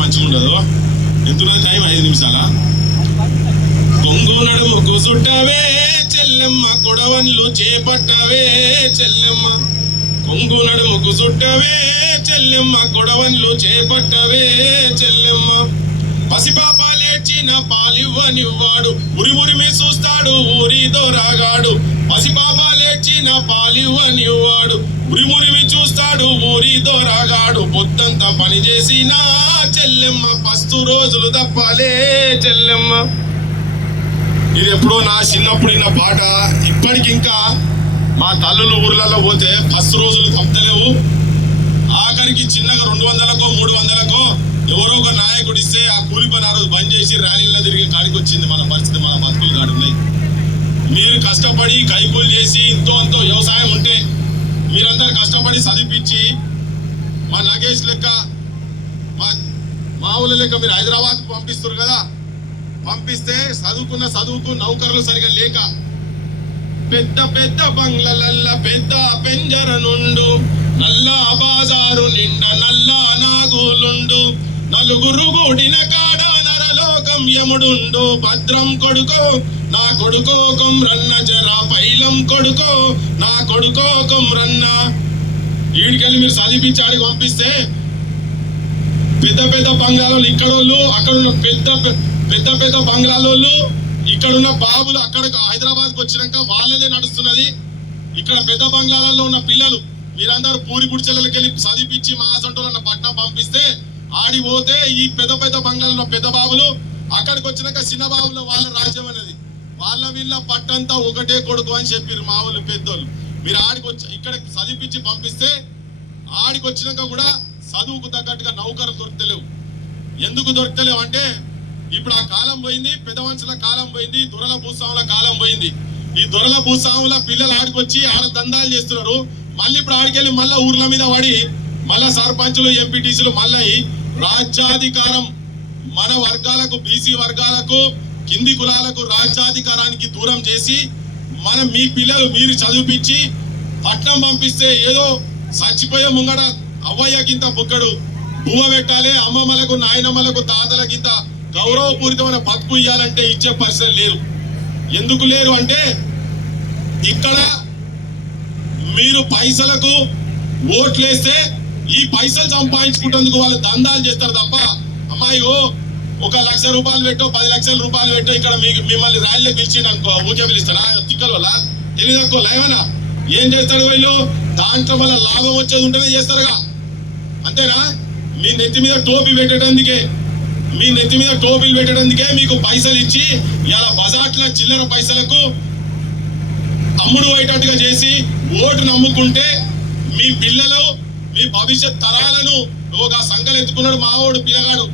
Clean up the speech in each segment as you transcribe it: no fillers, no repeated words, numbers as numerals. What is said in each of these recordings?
మంచిగా ఉండదు. ఎంతున్నది టైం? 5 నిమిషాల. కొంగు నడుముకు చుట్టవే చెల్లెమ్మ, కొడవన్లు చేపట్టవే చెల్లెమ్మ. కొంగు నడుముకు చుట్టవే చెల్లెమ్మ, కొడవన్లు చేపట్టవే చెల్లెమ్మ. పసిపాప లేచిన పాలివ్వనివ్వాడు, ఉరిమురిమి చూస్తాడు ఊరిదో రాగాడు. పసిపాప లేచిన పాలివ్వనివ్వాడు, ఉరిమురిమి చూస్తాడు ఊరిదో రాగాడు. పొద్దంతా పని చేసిన చెల్లెమ్మ, పస్తు రోజులు తప్పాలే చెల్లెమ్మ. ఇది ఎప్పుడో నా చిన్నప్పుడు ఇన్న పాట. ఇప్పటికింకా మా తల్లులు ఊర్లలో పోతే పస్తు రోజులు తప్పలేవు. ఆఖరికి చిన్నగా 200కో 300కో ఎవరో ఒక నాయకుడు ఇస్తే ఆ కూలి పని ఆ రోజు బంద్ చేసి ర్యాలీలో తిరిగే కాడికి వచ్చింది మన పరిస్థితి. మన బతుకులు కాడున్నాయి. మీరు కష్టపడి కైకూలు చేసి ఇంతో అంతో వ్యవసాయం ఉంటే మీరందరూ కష్టపడి చదివించి మా నగేష్ లెక్క మా ఊళ్ళ లెక్క మీరు హైదరాబాద్కు పంపిస్తారు కదా. పంపిస్తే చదువుకు నౌకర్లు సరిగా లేక పెద్ద పెద్ద బంగ్లలల్ల పెద్ద పెంజర నుండు, నల్ల బాజారు నిండా నల్ల నాగులుండు. నలుగురు కూడిన కాడ నరలోకం యముడుండు. భద్రం కొడుకో నా కొడుకో కొమ్రన్న, జరా పైలం కొడుకో నా కొడుకో కొమ్రన్న. ఈడికెళ్ళి మీరు చదివించి ఆడికి పంపిస్తే పెద్ద పెద్ద బంగ్లాలోళ్ళు ఇక్కడోళ్ళు, అక్కడున్న పెద్ద పెద్ద బంగ్లాలోళ్ళు, ఇక్కడున్న బాబులు అక్కడ హైదరాబాద్కి వచ్చినాక వాళ్ళదే నడుస్తున్నది. ఇక్కడ పెద్ద బంగ్లాలలో ఉన్న పిల్లలు మీరందరూ పూరి గుడిచెలకి వెళ్ళి చదివించి మా సొంటూరు పట్నం పంపిస్తే ఆడి పోతే ఈ పెద్ద పెద్ద బంగ్లాలో పెద్ద బాబులు అక్కడికి వచ్చినాక చిన్న బాబులు వాళ్ళ రాజ్యం అనేది. వాళ్ళ వీళ్ళ పట్టంతా ఒకటే కొడుకు అని చెప్పారు మా వాళ్ళు పెద్దోళ్ళు. మీరు ఆడికి వచ్చి ఇక్కడ చదివించి పంపిస్తే ఆడికి వచ్చినాక కూడా చదువుకు తగ్గట్టుగా నౌకర్లు దొరకలేవు. ఎందుకు దొరకలేవు అంటే ఇప్పుడు ఆ కాలం పోయింది, పెద్ద మనుషుల కాలం పోయింది, దొరల భూస్వాముల కాలం పోయింది. ఈ దొరల భూస్వాముల పిల్లలు ఆడికొచ్చి ఆడ దందాలు చేస్తున్నారు. మళ్ళీ ఇప్పుడు ఆడికెళ్ళి మళ్ళా ఊర్ల మీద పడి మళ్ళా సర్పంచులు ఎంపీటీసీలు మళ్ళీ రాజ్యాధికారం మన వర్గాలకు, బీసీ వర్గాలకు, కింది కులాలకు రాజ్యాధికారానికి దూరం చేసి మీ పిల్లలు మీరు చదివించి పట్నం పంపిస్తే ఏదో చచ్చిపోయే ముంగడ అవ్వయ్యకింత బుక్కడు భూమ పెట్టాలి, అమ్మమ్మలకు నాయనమ్మలకు తాతలకింత గౌరవపూరితమైన బతుకు ఇయ్యాలంటే ఇచ్చే పరిస్థితి లేరు. ఎందుకు లేరు అంటే ఇక్కడ మీరు పైసలకు ఓట్లేస్తే ఈ పైసలు సంపాదించుకుంటేందుకు వాళ్ళు దందాలు చేస్తారు తప్ప, అమ్మాయిగో 1 లక్ష రూపాయలు పెట్టో 10 లక్షల రూపాయలు పెట్టో ఇక్కడ మిమ్మల్ని ర్యాలీలో పిలిచిండు అనుకో ఊకే పిలుస్తాడా? తిక్కల వల్ల తెలియదక్కో లేవనా? ఏం చేస్తాడు వీళ్ళు? దాంట్లో వల్ల లాభం వచ్చేది ఉంటేనే చేస్తారుగా, అంతేనా? మీ నెత్తి మీద టోపీ పెట్టేటందుకే మీకు పైసలు ఇచ్చి ఇలా బజాట్ల చిల్లర పైసలకు అమ్ముడు పోయేటట్టుగా చేసి ఓటు నమ్ముకుంటే మీ పిల్లలు, మీ భవిష్యత్ తరాలను ఒక సంకలు ఎత్తుకున్నాడు మావోడు పిల్లగాడు.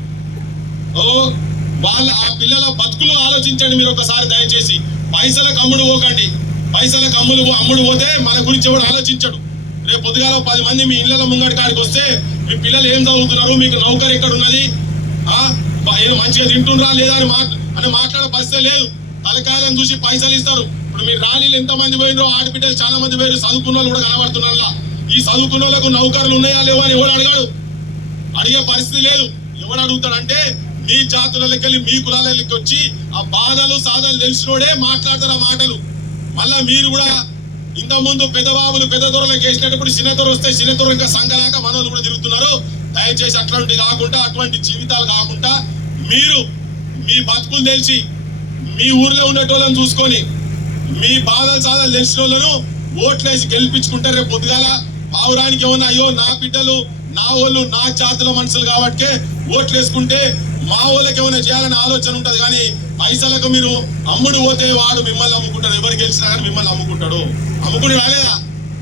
వాళ్ళ ఆ పిల్లల బతుకులు ఆలోచించండి మీరు ఒకసారి దయచేసి. పైసలకు అమ్ముడు పోకండి. పైసలకు అమ్ముడు పోతే మన గురించి ఎవడు ఆలోచించడు. రేపు పొద్దుగాల 10 మంది మీ ఇళ్ల ముంగడి కాడికి వస్తే మీ పిల్లలు ఏం చదువుతున్నారు, మీకు నౌకరు ఎక్కడ ఉన్నది, మంచిగా తింటుండ్రా లేదా అని మాట్లాడే పరిస్థితి లేదు. తలకాయలను చూసి పైసలు ఇస్తారు. ఇప్పుడు మీరు ర్యాలీలు ఎంతమంది పోయినరో, ఆడబిడ్డలు చాలా మంది పోయారు, చదువుకున్న వాళ్ళు కూడా కనబడుతున్నారు. ఈ చదువుకున్న వాళ్ళకు నౌకర్లు ఉన్నాయా లేవా అని ఎవడు అడిగాడు? అడిగే పరిస్థితి లేదు. ఎవడు అడుగుతాడంటే మీ జాతులకెళ్ళి మీ కులాలకి వచ్చి ఆ బాధలు సాధలు తెలిసినోడే మాట్లాడతారు ఆ మాటలు. మళ్ళా మీరు కూడా ఇంతకుముందు పెద్ద బాబులు పెద్ద దొరలకు వేసినప్పుడు చిన్న దొర వస్తే చిన్న దొర ఇంకా సంఘలాక మనోళ్ళు కూడా తిరుగుతున్నారు. దయచేసి అట్లాంటి కాకుండా, అటువంటి జీవితాలు కాకుండా మీరు మీ బతుకులు తెలిసి మీ ఊర్లో ఉండేటోళ్ళని చూసుకొని మీ బాధలు సాధలు తెలిసిన వాళ్ళను ఓట్లేసి గెలిపించుకుంటే రేపు పొద్దుగాల పావురానికి ఏమన్నా అయ్యో నా బిడ్డలు నా వాళ్ళు నా జాతుల మనుషులు కాబట్టి ఓట్లు వేసుకుంటే మా వాళ్ళకి ఏమైనా చేయాలని ఆలోచన ఉంటది. కానీ పైసలకు మీరు అమ్ముడు పోతే వాడు మిమ్మల్ని అమ్ముకుంటాడు. ఎవరు గెలిచినా కానీ మిమ్మల్ని అమ్ముకుంటాడు. అమ్ముకుని రాలేదా?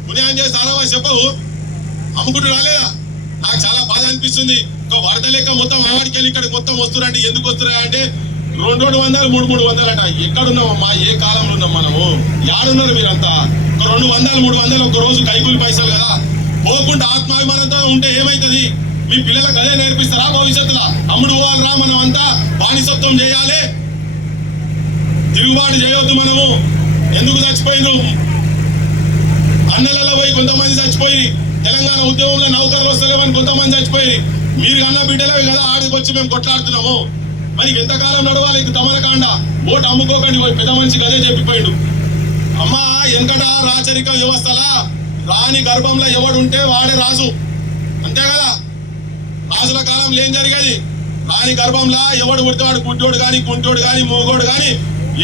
పుణ్యం చేసి ఆడవా చెప్పవు? అమ్ముకుని రాలేదా? నాకు చాలా బాధ అనిపిస్తుంది. ఒక వరద లెక్క మొత్తం ఆడికి వెళ్ళి ఇక్కడికి మొత్తం వస్తున్నారంటే ఎందుకు వస్తున్నాయి అంటే 200 300 అంట. ఎక్కడున్నామమ్మా? ఏ కాలంలో ఉన్నాం మనము? యాడున్నారు మీరంతా? ఒక 200 300 ఒక రోజు కైకూలి పైసలు కదా. పోకుండా ఆత్మాభిమానంతో ఉంటే ఏమైతుంది? మీ పిల్లలకు అదే నేర్పిస్తారా భవిష్యత్తులో? అమ్ముడు పోవాలరా, మనం అంతా బానిసత్వం చేయాలి, తిరుగుబాటు చేయొద్దు. మనము ఎందుకు చచ్చిపోయినారు? అన్నలలో పోయి కొంతమంది చచ్చిపోయి, తెలంగాణ ఉద్యమంలో నౌకర్లు వస్తలేమని కొంతమంది చచ్చిపోయి, మీరు కన్నా బిడ్డలే కదా ఆడికి వచ్చి మేము కొట్లాడుతున్నాము. మరి ఎంతకాలం నడవాలి దమనకాండ? ఓటు అమ్ముకోకండి. పెద్ద మనిషికి అదే చెప్పిపోయిండు. అమ్మా వెనకట రాచరిక వ్యవస్థలా రాణి గర్భంలో ఎవడుంటే వాడే రాజు, అంతే కదా. రాజుల కాలంలో ఏం జరిగేది? రాణి గర్భంలో ఎవడు పుడితే వాడు గుడ్డోడు కానీ కుంటోడు కానీ మోగోడు కానీ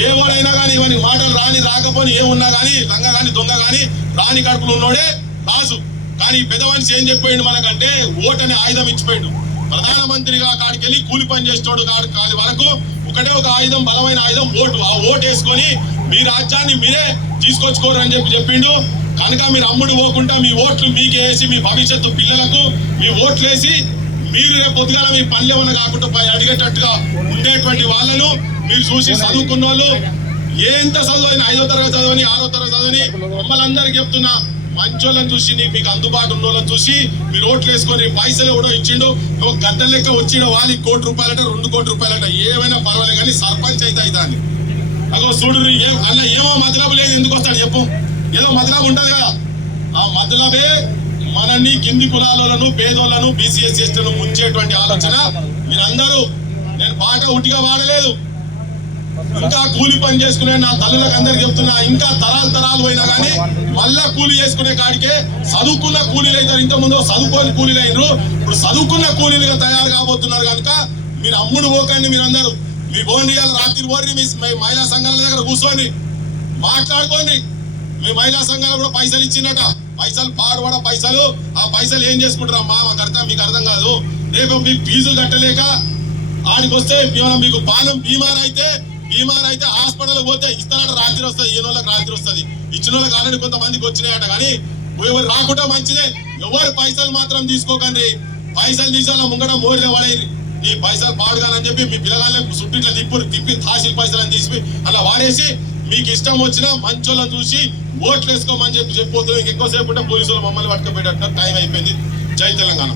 ఏవాడైనా కానీ ఇవన్నీ మాటలు రాని రాకపోని ఏమున్నా కానీ లంగ కానీ దొంగ కానీ రాణి కడుపులు ఉన్నోడే రాజు. కానీ పెద్ద మనిషి ఏం చెప్పాడు మనకంటే ఓటు అనే ఆయుధం ఇచ్చిపోయాడు. ప్రధానమంత్రిగా కాడికి వెళ్ళి కూలి పని చేస్తాడు కాడి వరకు ఒకటే ఒక ఆయుధం, బలమైన ఆయుధం ఓటు. ఆ ఓటు వేసుకొని మీ రాజ్యాన్ని మీరే తీసుకొచ్చుకోరు అని చెప్పిండు. కనుక మీరు అమ్ముడు పోకుండా మీ ఓట్లు మీకే వేసి మీ భవిష్యత్తు పిల్లలకు మీ ఓట్లు వేసి మీరు రేపు పొద్దుగాల మీ పనులు ఏమన్నా కాకుండా అడిగేటట్టుగా ఉండేటువంటి వాళ్ళను మీరు చూసి చదువుకున్న వాళ్ళు ఎంత చదువుని 5వ తరగతి చదవని 6వ తరగతి చదవని మమ్మల్ని అందరికి చెప్తున్నా, మంచోళ్ళని చూసి మీకు అందుబాటు ఉన్న వాళ్ళని చూసి మీరు ఓట్లు వేసుకొని పైసలు ఎవడో ఇచ్చిండు ఒక గడ్డ లెక్క వచ్చిన వాళ్ళకి ₹1 కోటి 2 కోటి రూపాయలట ఏమైనా పర్వాలేదు కానీ సర్పంచ్ అయితే అవుతాన్ని అగో చూడు అలా ఏమో మతలబు లేదు. ఎందుకు వస్తాడు చెప్పు? ఏదో మతలబు ఉంటది కదా. ఆ మతలబే మనల్ని కింది కులాలను పేదోళ్లను బీసీఎస్ ఎస్టీలను ముంచేటువంటి ఆలోచన మీరందరూ. నేను పాట ఉట్టిగా పాడలేదు. ఇంకా కూలి పని చేసుకునే నా తల్లులకు అందరికి చెప్తున్నా, ఇంకా తరాలు పోయినా కానీ మళ్ళా కూలి చేసుకునే కాడికే చదువుకున్న కూలీలు అవుతారు. ఇంతకుముందు చదువుకోని కూలీలు అయినరు, ఇప్పుడు చదువుకున్న కూలీలుగా తయారు కాబోతున్నారు. కనుక మీరు అమ్ముడు పోకండి. మీరందరూ మీ బోండియాలు రాత్రి పోరి మీ మహిళా సంఘాల దగ్గర కూర్చొని మాట్లాడుకోండి. మీ మహిళా సంఘాలు కూడా పైసలు ఇచ్చినట, పైసలు పాడుపడ పైసలు. ఆ పైసలు ఏం చేసుకుంటారు అమ్మా? మాకు మీకు అర్థం కాదు. రేపు మీకు ఫీజులు కట్టలేక ఆడికి వస్తే మీకు పానం బీమార్ అయితే హాస్పిటల్ పోతే ఇస్తారట, రాత్రి వస్తుంది. ఏ వాళ్ళకి రాత్రి వస్తుంది, ఇచ్చిన వాళ్ళకి ఆల్రెడీ కొంతమందికి వచ్చినాయట. కానీ ఎవరు రాకుండా మంచిదే. ఎవరు పైసలు మాత్రం తీసుకోకండి. పైసలు తీసాల ముంగడ మోరిలో పడేది. ఈ పైసలు పాడుగానని చెప్పి మీ పిల్లగాళ్ళకి చుట్టూ ఇట్లా తిప్పి తహసీల్ పైసలు అని తీసి అలా వాడేసి మీకు ఇష్టం వచ్చినా మంచోళ్ళని చూసి ఓట్లు వేసుకోమని చెప్పి చెప్పిపోతుంది. ఇంకెక్కువసేపు ఉంటే పోలీసులు మమ్మల్ని పట్టుకుపోయేటట్టు టైం అయిపోయింది. జై తెలంగాణ.